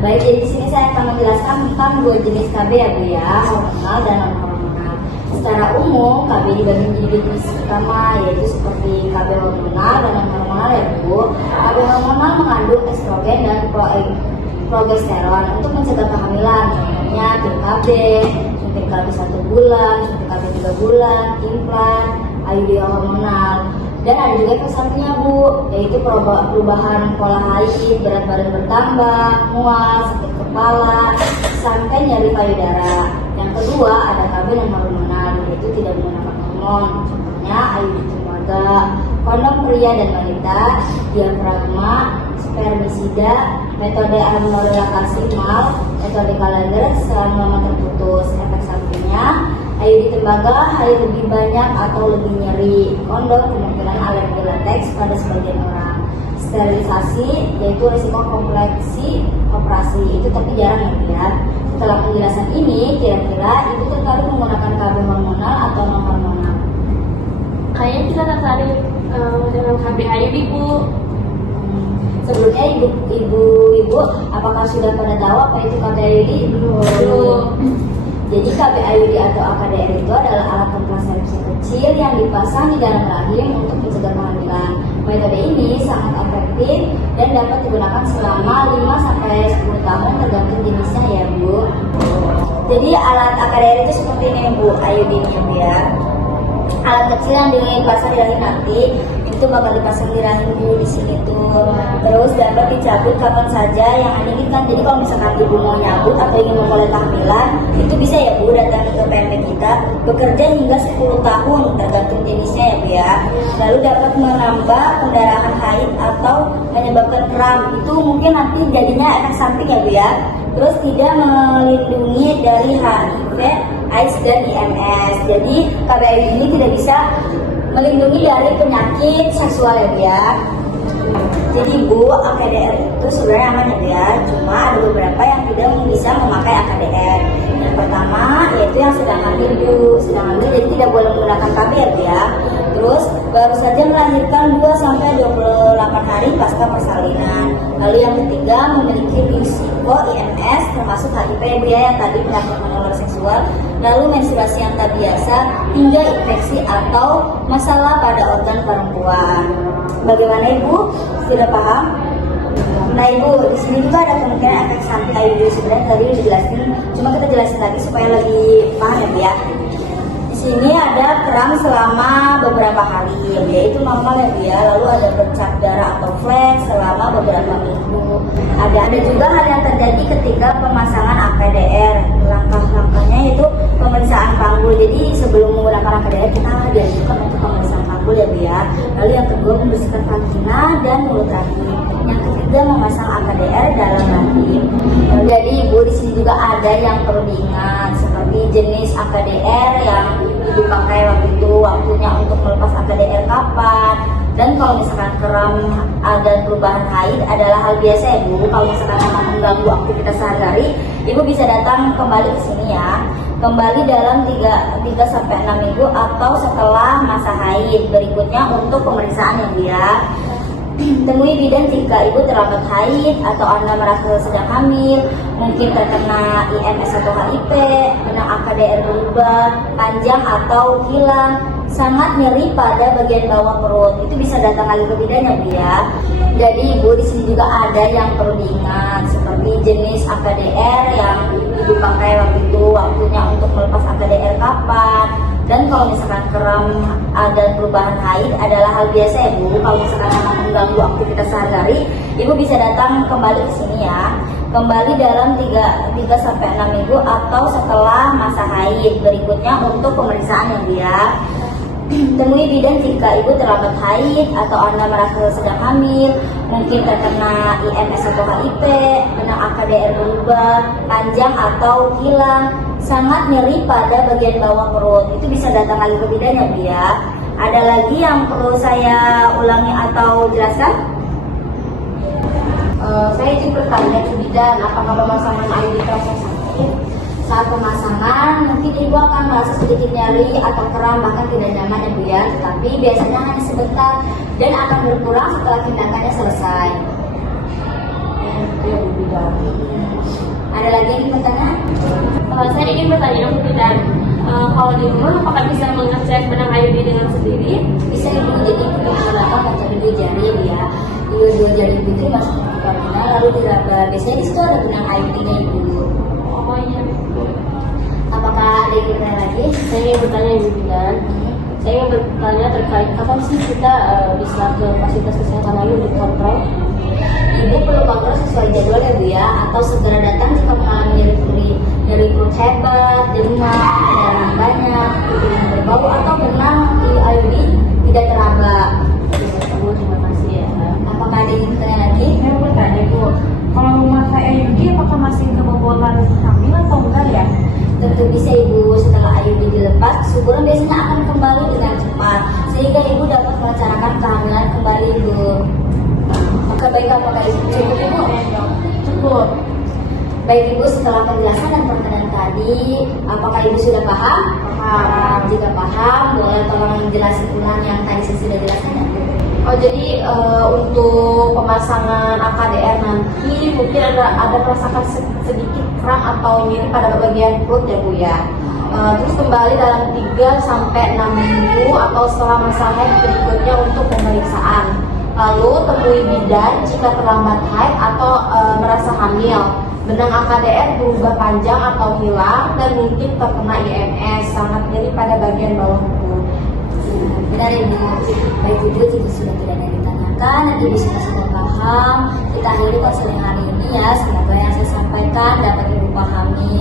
Baik, jadi di sini saya akan menjelaskan tentang dua jenis KB ya Bu ya, hormonal dan non hormonal. Secara umum KB dibagi menjadi dua jenis utama, yaitu seperti KB hormonal dan non hormonal ya Bu. KB hormonal mengandung estrogen dan progesteron untuk mencegah kehamilan, contohnya pil KB, suntik KB 1 bulan, suntik KB 3 bulan, implan, IUD hormonal. Dan ada juga efek sampingnya Bu, yaitu perubahan pola haid, berat badan bertambah, mual, sakit kepala, sampai nyeri payudara. Yang kedua ada KB non hormonal, yaitu tidak menggunakan hormon, contohnya IUD dermaga, kondom pria dan wanita, diafragma, spermisida, metode amorelakasi mal, metode Gallagher selama terputus. Efek sampingnya IUD tembaga, haid lebih banyak atau lebih nyeri, kondom kemungkinan alergi lateks pada sebagian orang, sterilisasi yaitu risiko kompleksi operasi, itu tapi jarang ya. Setelah penjelasan ini, kira-kira ibu tertarik menggunakan KB hormonal atau non hormonal? Kayaknya kita tertarik dengan KB IUD Bu. Sebelumnya ibu apakah sudah pada tahu apa itu KB IUD? Belum. Jadi KB IUD atau AKDR itu adalah alat kontrasepsi kecil yang dipasang di dalam rahim untuk mencegah kehamilan. Metode ini sangat efektif dan dapat digunakan selama 5-10 tahun tergantung jenisnya ya Bu. Jadi alat AKDR itu seperti ini Bu, IUD ini Bu ya. Alat kecil yang dipasang di rahim nanti itu bakal dipasang di rahim Bu di sini tuh. Terus dapat dicabut kapan saja yang Anda inginkan. Jadi kalau misalkan ibu mau nyabut atau ingin memulai kehamilan, itu bisa ya Bu datang ke PMP kita. Bekerja hingga 10 tahun tergantung jenisnya ya Bu ya. Lalu dapat menambah pendarahan haid atau menyebabkan kram. Itu mungkin nanti jadinya efek samping ya Bu ya. Terus tidak melindungi dari HIV, AIDS dan IMS. Jadi KB IUD ini tidak bisa melindungi dari penyakit seksual ya Bu ya. Jadi Bu, AKDR itu sebenarnya aman ya Bu ya. Cuma ada beberapa yang tidak bisa memakai AKDR. Yang pertama yaitu yang sedang hamil Bu. Sedang hamil jadi tidak boleh menggunakan KB ya Bu ya. Terus baru saja melahirkan 2-28 hari pasca persalinan. Lalu yang ketiga memiliki risiko IMS termasuk HIV ya Bu ya, yang tadi penyakit menular seksual. Lalu menstruasi yang tak biasa hingga infeksi atau masalah pada organ perempuan. Bagaimana Ibu? Sudah paham? Nah Ibu, di sini juga ada kemungkinan efek samping IUD sebenarnya tadi dijelasin, cuma kita jelasin lagi supaya lebih paham ya Bu ya. Di sini ada kram selama beberapa hari ya Bu ya, itu normal ya Bu ya. Lalu ada bercak darah atau flek selama beberapa minggu. Ada juga hal yang terjadi ketika pemasangan AKDR. Langkah-langkahnya itu pemeriksaan panggul. Jadi sebelum menggunakan AKDR kita dianjurkan untuk pemeriksaan panggul ya Bu ya. Lalu yang kedua membersihkan vagina dan mulut rahim. Yang ketiga memasang AKDR dalam rahim. Jadi Ibu di sini juga ada yang perlu diingat seperti jenis AKDR yang Ibu pakai waktu itu, waktunya untuk melepas AKDR kapan. Dan kalau misalkan kram dan perubahan haid adalah hal biasa ya Bu. Kalau misalkan akan mengganggu aktivitas sehari-hari, Ibu bisa datang kembali ke sini ya. Kembali dalam 3-6 minggu atau setelah masa haid. Berikutnya untuk pemeriksaan ya Bu ya. Temui bidan jika Ibu terlambat haid atau Anda merasa sedang hamil, mungkin terkena IMS atau HIV, benang AKDR berubah, panjang atau hilang, sangat nyeri pada bagian bawah perut. Itu bisa datang lagi ke bidan ya Bu ya. Jadi Ibu di sini juga ada yang perlu diingat seperti jenis AKDR yang Ibu pakai waktu itu, waktunya untuk melepas AKDR kapan. Dan kalau misalkan kram dan perubahan haid adalah hal biasa ya Bu. Kalau misalkan akan mengganggu aktivitas sehari-hari, Ibu bisa datang kembali ke sini ya. Kembali dalam 3-6 minggu atau setelah masa haid. Berikutnya untuk pemeriksaan ya Bu ya. Temui bidan jika Ibu terlambat haid atau Anda merasa sedang hamil, mungkin terkena IMS atau HIV, benang AKDR berubah, panjang atau hilang, sangat nyeri pada bagian bawah perut. Itu bisa datang lagi ke bidan ya Bu ya. Ada lagi yang perlu saya ulangi atau jelaskan? Saya izin bertanya ke bidan, apakah pemasangan IUD terasa sakit? Saat pemasangan mungkin Ibu akan merasa sedikit nyeri atau kram, bahkan tidak nyaman ya Bu ya. Tapi biasanya hanya sebentar dan akan berkurang setelah tindakannya selesai. Ya Bu bidan. lagi yang bertanya? Saya ingin bertanya untuk bidan. Kalau di rumah apakah bisa mengecek benang IUD dengan sendiri? Bisa ibu, jadi kita menggunakan metode dua jari ya. Dua jari ibu itu dimasukkan ke vagina lalu diraba. Biasanya di situ ada benang IUD-nya ibu. Oh iya. Apakah ada yang bertanya lagi? Saya ingin bertanya Ibu Bidan. Saya ingin bertanya terkait kapan sih kita bisa ke fasilitas kesehatan lagi untuk kontrol? Ibu perlu kontrol sesuai jadwal ya Bu ya, atau segera datang jika mengalami nyeri perut hebat, demam, darah banyak, tubuh yang berbau atau benang di IUD tidak teraba. Terima kasih ya. Apakah ada yang bertanya lagi? Saya mau bertanya Bu, kalau memakai IUD apakah masih kebobolan hamil atau enggak ya? Tentu bisa Ibu, setelah IUD dilepas, kesuburan biasanya akan kembali dengan cepat, sehingga Ibu dapat melancarkan kehamilan kembali Ibu. Maka baik, apakah Ibu cukup Ibu? Cukup. Baik Ibu, setelah penjelasan dan pertanyaan tadi, apakah Ibu sudah paham? Paham. Jika paham, boleh tolong jelasin ulang yang tadi saya sudah jelaskan ya Bu. Oh jadi untuk pemasangan AKDR nanti mungkin ada merasakan sedikit kram atau nyeri pada bagian perut ya Bu ya. Terus kembali dalam 3 sampai 6 minggu atau setelah masa haid berikutnya untuk pemeriksaan. Lalu temui bidan jika terlambat haid atau merasa hamil. Benang AKDR berubah panjang atau hilang dan mungkin terkena IMS, sangat nyeri pada bagian bawah perut. Benar Ibu. Baik Ibu, jika sudah tidak ada yang ditanyakan, nanti Ibu sudah paham. Kita akhiri konseling hari ini ya. Semoga yang saya sampaikan dapat Ibu pahami.